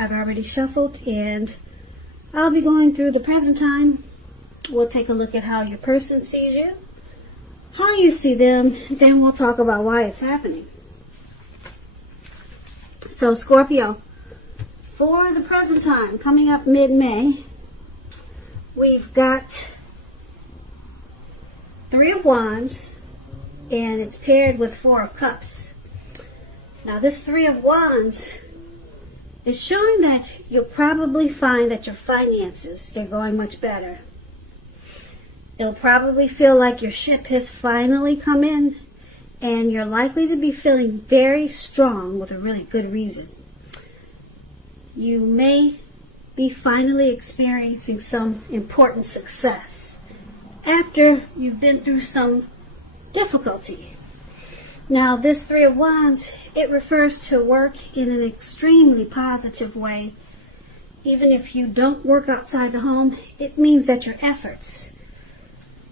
I've already shuffled, and I'll be going through the present time. We'll take a look at how your person sees you, how you see them, then we'll talk about why it's happening. So Scorpio, for the present time, coming up mid-May, we've got Three of Wands, and it's paired with Four of Cups. Now this Three of Wands is showing that you'll probably find that your finances, they're going much better. It'll probably feel like your ship has finally come in, and you're likely to be feeling very strong with a really good reason. You may be finally experiencing some important success after you've been through some difficulty. Now this Three of Wands, it refers to work in an extremely positive way. Even if you don't work outside the home, it means that your efforts,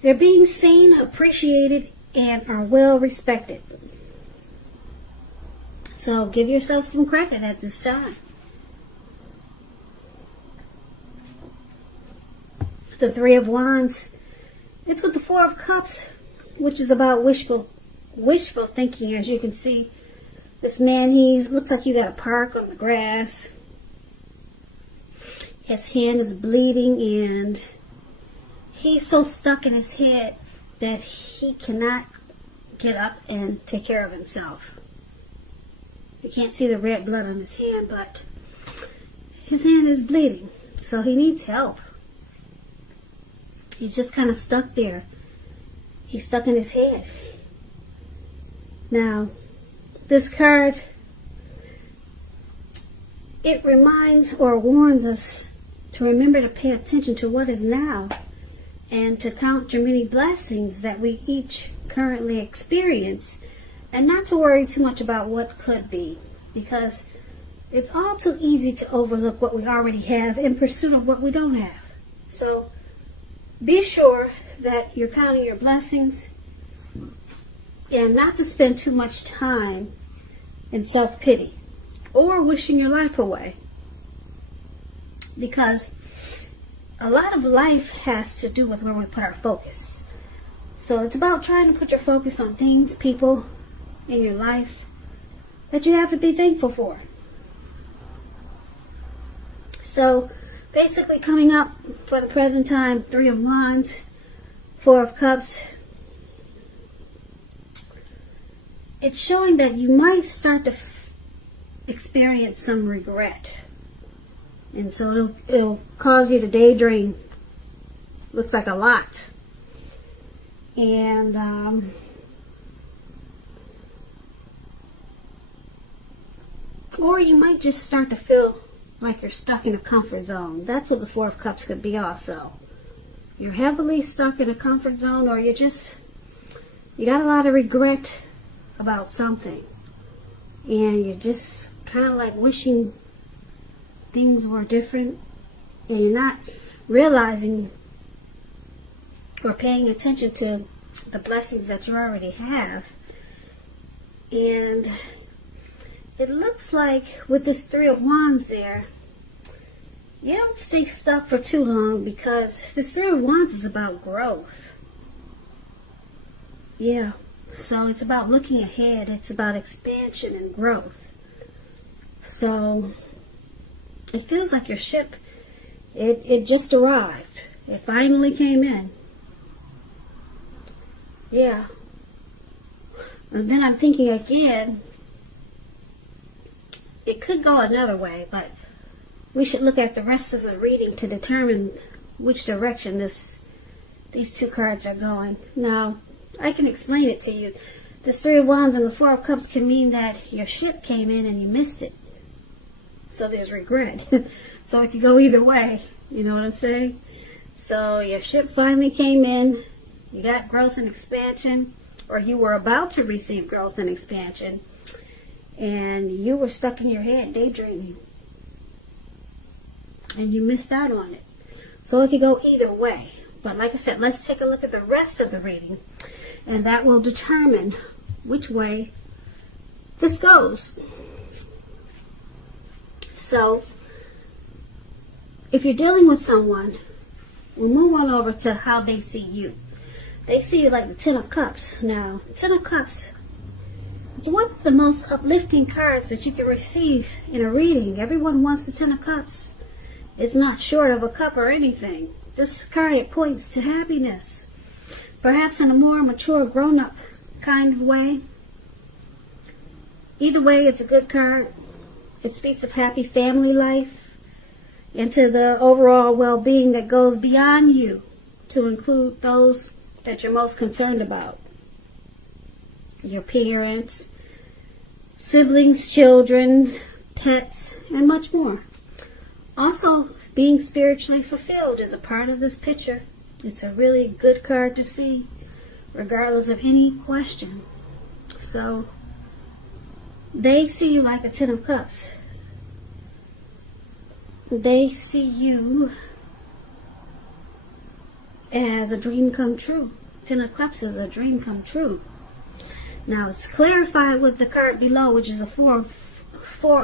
they're being seen, appreciated, and are well respected. So give yourself some credit at this time. The Three of Wands, it's with the Four of Cups, which is about wishful thinking. As you can see, this man, looks like he's at a park on the grass. His hand is bleeding, and he's so stuck in his head that he cannot get up and take care of himself. You can't see the red blood on his hand, but his hand is bleeding, so he needs help. He's just kind of stuck there. He's stuck in his head. Now, this card, it reminds or warns us to remember to pay attention to what is now and to count your many blessings that we each currently experience, and not to worry too much about what could be, because it's all too easy to overlook what we already have in pursuit of what we don't have. So be sure that you're counting your blessings and not to spend too much time in self-pity or wishing your life away, because a lot of life has to do with where we put our focus. So it's about trying to put your focus on things, people in your life that you have to be thankful for. So basically, coming up for the present time, Three of Wands, Four of Cups, it's showing that you might start to experience some regret. And so it'll cause you to daydream. Looks like a lot. And or you might just start to feel like you're stuck in a comfort zone. That's what the Four of Cups could be also. You're heavily stuck in a comfort zone, or you got a lot of regret about something. And you're just kind of like wishing things were different, and you're not realizing or paying attention to the blessings that you already have. And it looks like with this Three of Wands there, you don't stay stuck for too long, because this Three of Wands is about growth. Yeah, so it's about looking ahead. It's about expansion and growth. So it feels like your ship, it just arrived. It finally came in. Yeah. And then I'm thinking again, it could go another way, but we should look at the rest of the reading to determine which direction these two cards are going. Now, I can explain it to you. This Three of Wands and the Four of Cups can mean that your ship came in and you missed it. So there's regret. So it could go either way. You know what I'm saying? So your ship finally came in. You got growth and expansion, or you were about to receive growth and expansion, and you were stuck in your head daydreaming, and you missed out on it. So it could go either way. But like I said, let's take a look at the rest of the reading, and that will determine which way this goes. So if you're dealing with someone, we'll move on over to how they see you. They see you like the Ten of Cups. Now, the Ten of Cups, it's one of the most uplifting cards that you can receive in a reading. Everyone wants the Ten of Cups. It's not short of a cup or anything. This card, it points to happiness, perhaps in a more mature, grown-up kind of way. Either way, it's a good card. It speaks of happy family life and to the overall well-being that goes beyond you to include those that you're most concerned about. Your parents, siblings, children, pets, and much more. Also, being spiritually fulfilled is a part of this picture. It's a really good card to see, regardless of any question. So, they see you like a Ten of Cups. They see you as a dream come true. Ten of Cups is a dream come true. Now, it's clarified with the card below, which is a Four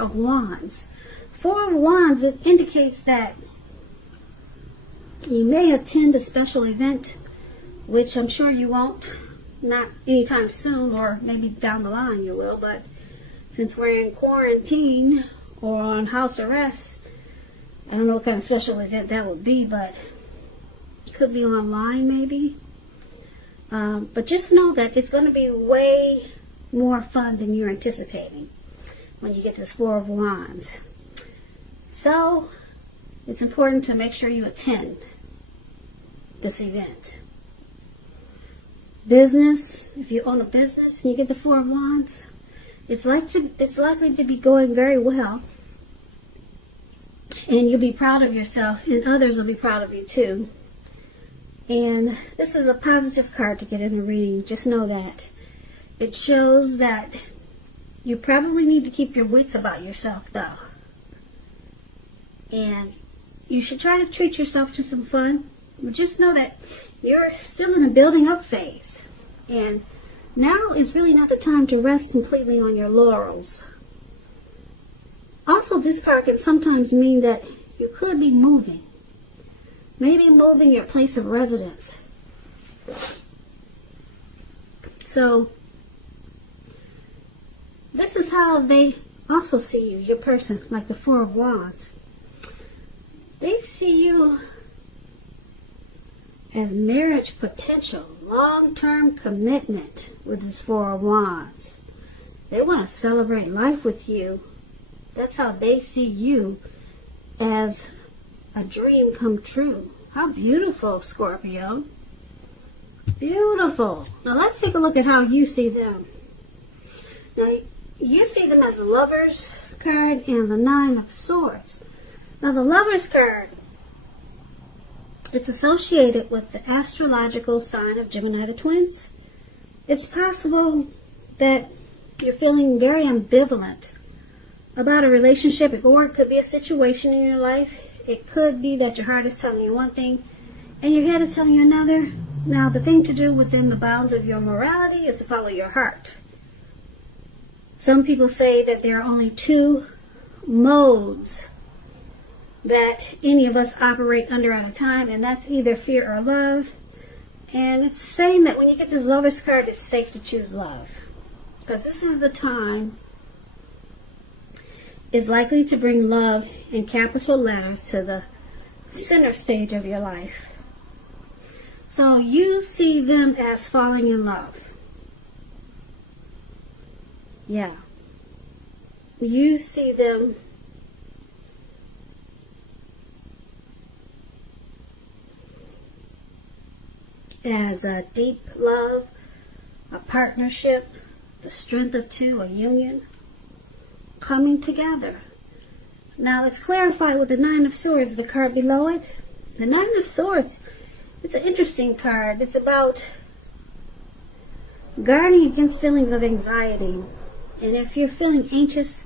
of Wands. Four of Wands, it indicates that you may attend a special event, which I'm sure you won't, not anytime soon, or maybe down the line you will, but since we're in quarantine or on house arrest, I don't know what kind of special event that would be, but it could be online maybe. But just know that it's going to be way more fun than you're anticipating when you get this Four of Wands. So, it's important to make sure you attend this event. Business, if you own a business and you get the Four of Wands, it's likely to be going very well. And you'll be proud of yourself, and others will be proud of you too. And this is a positive card to get in a reading. Just know that. It shows that you probably need to keep your wits about yourself, though. And you should try to treat yourself to some fun. But just know that you're still in a building up phase. And now is really not the time to rest completely on your laurels. Also, this card can sometimes mean that you could be moving. Maybe moving your place of residence. So, this is how they also see you, your person, like the Four of Wands. They see you as marriage potential, long-term commitment with this Four of Wands. They want to celebrate life with you. That's how they see you, as a dream come true. How beautiful, Scorpio. Beautiful. Now let's take a look at how you see them. Now you see them as the Lovers card and the Nine of Swords. Now the Lovers card, it's associated with the astrological sign of Gemini the Twins. It's possible that you're feeling very ambivalent about a relationship, or it could be a situation in your life. It could be that your heart is telling you one thing and your head is telling you another. Now, the thing to do within the bounds of your morality is to follow your heart. Some people say that there are only two modes that any of us operate under at a time, and that's either fear or love. And it's saying that when you get this Lovers card, it's safe to choose love, because this is the time is likely to bring love in capital letters to the center stage of your life. So you see them as falling in love. Yeah. You see them as a deep love, a partnership, the strength of two, a union, coming together. Now let's clarify with the Nine of Swords, the card below it. The Nine of Swords, it's an interesting card. It's about guarding against feelings of anxiety. And if you're feeling anxious,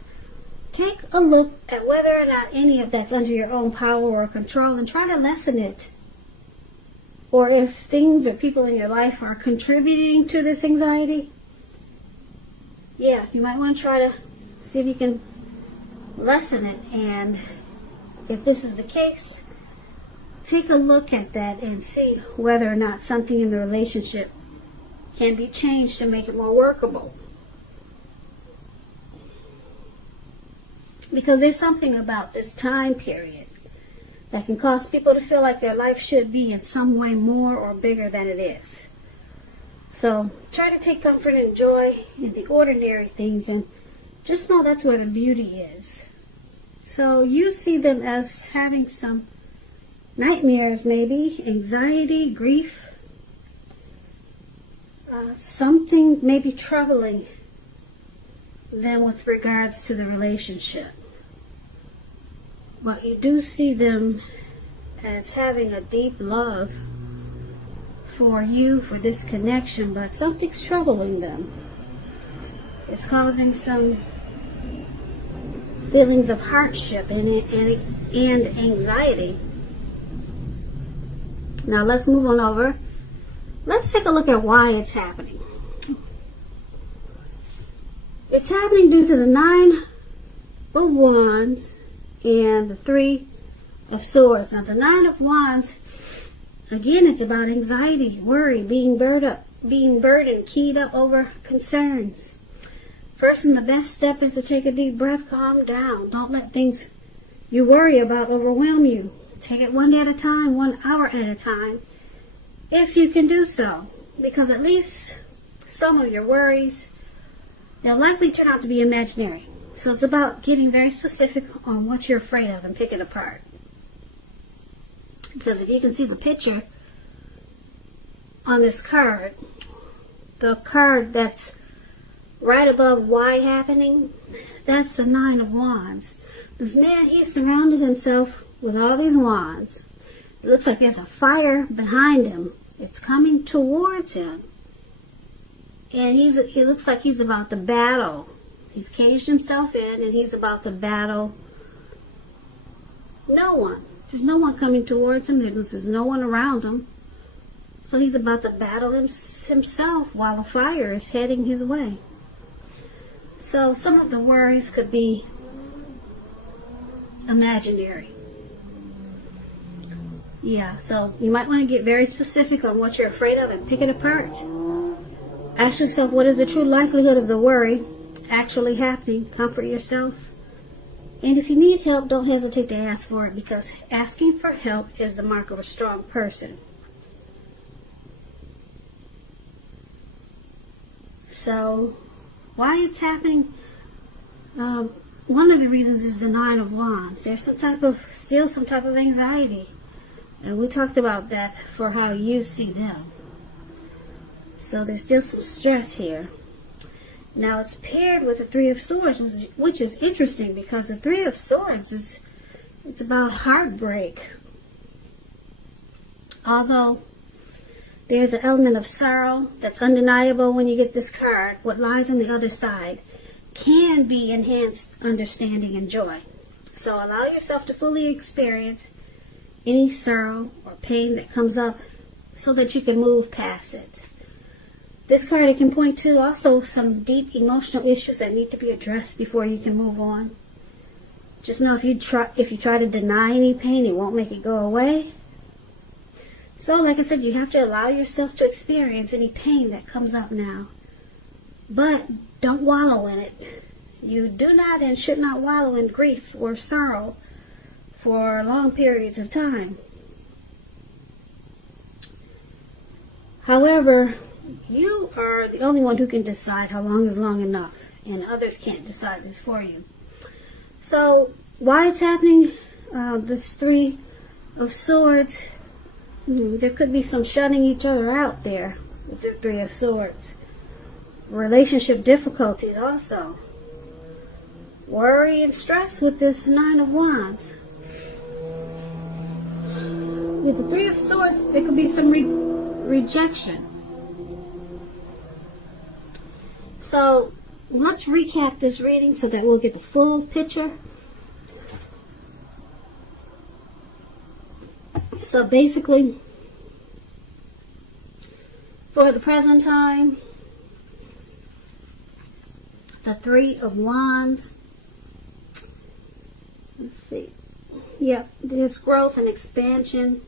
take a look at whether or not any of that's under your own power or control and try to lessen it. Or if things or people in your life are contributing to this anxiety, yeah, you might want to try to see if you can lessen it. And if this is the case, take a look at that and see whether or not something in the relationship can be changed to make it more workable. Because there's something about this time period that can cause people to feel like their life should be in some way more or bigger than it is. So try to take comfort and joy in the ordinary things, and just know that's where the beauty is. So you see them as having some nightmares, maybe, anxiety, grief, something maybe troubling them with regards to the relationship. But you do see them as having a deep love for you, for this connection, but something's troubling them. It's causing some feelings of hardship and anxiety. Now let's move on over. Let's take a look at why it's happening. It's happening due to the 9 of Wands and the 3 of Swords. Now the 9 of Wands, again, it's about anxiety, worry, being burdened, keyed up over concerns. First and the best step is to take a deep breath, calm down. Don't let things you worry about overwhelm you. Take it one day at a time, 1 hour at a time, if you can do so. Because at least some of your worries, they'll likely turn out to be imaginary. So it's about getting very specific on what you're afraid of and pick it apart. Because if you can see the picture on this card, the card that's right above why happening, that's the 9 of Wands. This man, he's surrounded himself with all these wands. It looks like there's a fire behind him. It's coming towards him. And he looks like he's about to battle. He's caged himself in and he's about to battle no one. There's no one coming towards him. There's no one around him. So he's about to battle himself while a fire is heading his way. So some of the worries could be imaginary. Yeah, so you might want to get very specific on what you're afraid of and pick it apart. Ask yourself, what is the true likelihood of the worry actually happening? Comfort yourself. And if you need help, don't hesitate to ask for it, because asking for help is the mark of a strong person. So, why it's happening? One of the reasons is the 9 of Wands. There's still some type of anxiety. And we talked about that for how you see them. So there's still some stress here. Now it's paired with the 3 of Swords, which is interesting because the 3 of Swords it's about heartbreak. Although there's an element of sorrow that's undeniable when you get this card, what lies on the other side can be enhanced understanding and joy. So allow yourself to fully experience any sorrow or pain that comes up so that you can move past it. This card, it can point to also some deep emotional issues that need to be addressed before you can move on. Just know if you try to deny any pain, it won't make it go away. So like I said, you have to allow yourself to experience any pain that comes up now. But don't wallow in it. You do not and should not wallow in grief or sorrow for long periods of time. However, you are the only one who can decide how long is long enough, and others can't decide this for you. So, why it's happening? This 3 of Swords, there could be some shutting each other out there with the 3 of Swords. Relationship difficulties also. Worry and stress with this 9 of Wands. With the 3 of Swords, there could be some rejection. So let's recap this reading so that we'll get the full picture. So basically, for the present time, the 3 of Wands, let's see, yep, there's growth and expansion.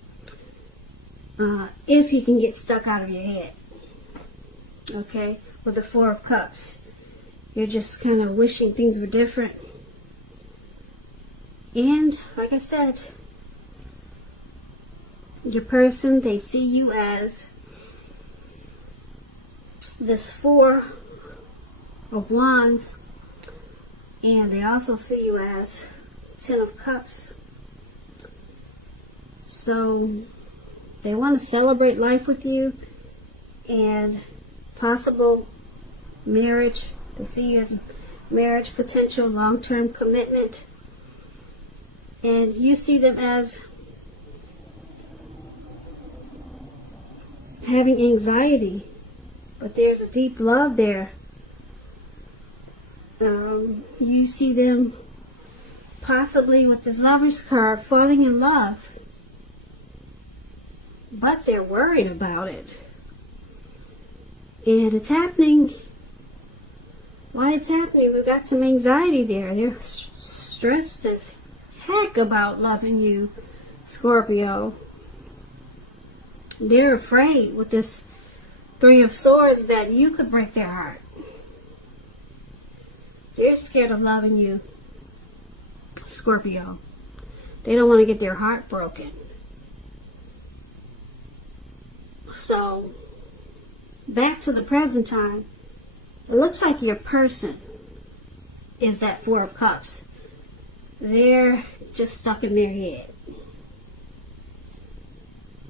if you can get stuck out of your head. Okay, with the Four of Cups, you're just kind of wishing things were different. And like I said, your person, they see you as this Four of Wands, and they also see you as Ten of Cups. So they want to celebrate life with you and possible marriage. They see you as marriage potential, long-term commitment. And you see them as having anxiety, but there's a deep love there. You see them possibly with this Lover's card falling in love, but they're worried about it. And it's happening. Why it's happening, we've got some anxiety there. They're stressed as heck about loving you, Scorpio. They're afraid with this Three of Swords that you could break their heart. They're scared of loving you, Scorpio. They don't want to get their heart broken. So, back to the present time, it looks like your person is that Four of Cups. They're just stuck in their head.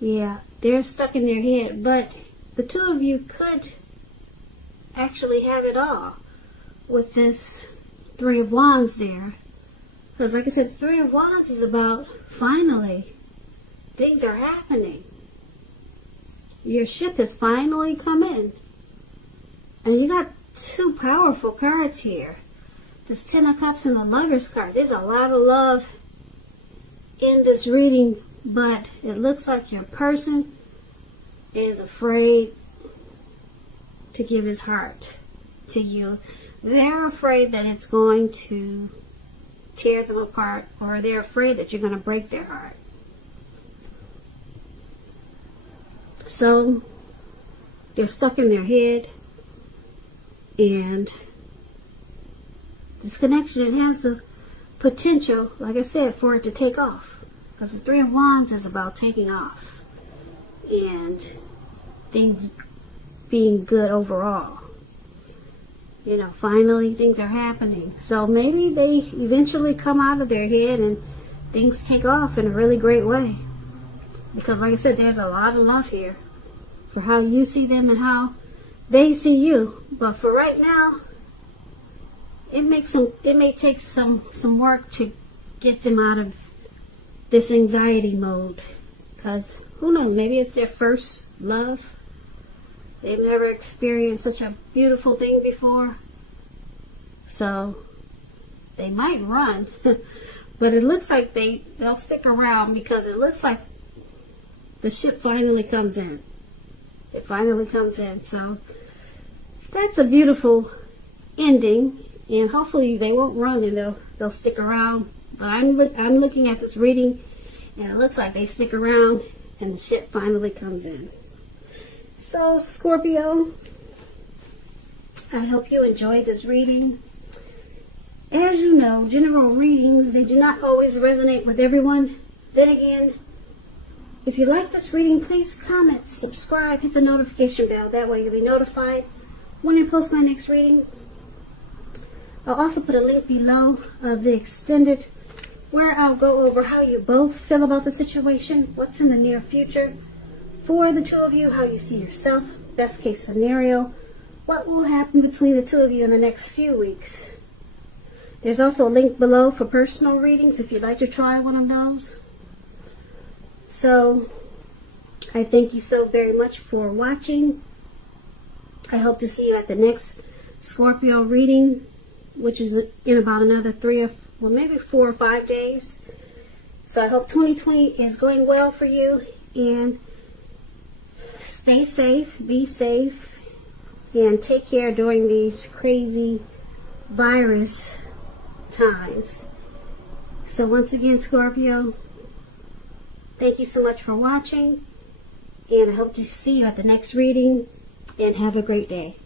Yeah, they're stuck in their head, but the two of you could actually have it all with this Three of Wands there. Because like I said, Three of Wands is about finally things are happening. Your ship has finally come in. And you got two powerful cards here. This Ten of Cups and the Lover's card. There's a lot of love in this reading, but it looks like your person is afraid to give his heart to you. They're afraid that it's going to tear them apart, or they're afraid that you're going to break their heart. So they're stuck in their head, and this connection, it has the potential, like I said, for it to take off. Because the Three of Wands is about taking off and things being good overall. You know, finally things are happening. So maybe they eventually come out of their head and things take off in a really great way. Because like I said, there's a lot of love here for how you see them and how they see you. But for right now, it may take some work to get them out of this anxiety mode. Because who knows, maybe it's their first love. They've never experienced such a beautiful thing before. So they might run. But it looks like they'll stick around, because it looks like the ship finally comes in. It finally comes in. So that's a beautiful ending. And hopefully they won't run and they'll stick around. But I'm looking at this reading, and it looks like they stick around and the ship finally comes in. So Scorpio, I hope you enjoyed this reading. As you know, general readings, they do not always resonate with everyone. Then again, if you like this reading, please comment, subscribe, hit the notification bell. That way you'll be notified when I post my next reading. I'll also put a link below of the extended, where I'll go over how you both feel about the situation, what's in the near future for the two of you, how you see yourself, best case scenario, what will happen between the two of you in the next few weeks. There's also a link below for personal readings if you'd like to try one of those. So I thank you so very much for watching. I hope to see you at the next Scorpio reading, which is in about another 4 or 5 days. So I hope 2020 is going well for you, and stay safe, be safe, and take care during these crazy virus times. So once again, Scorpio, thank you so much for watching, And I hope to see you at the next reading. And have a great day.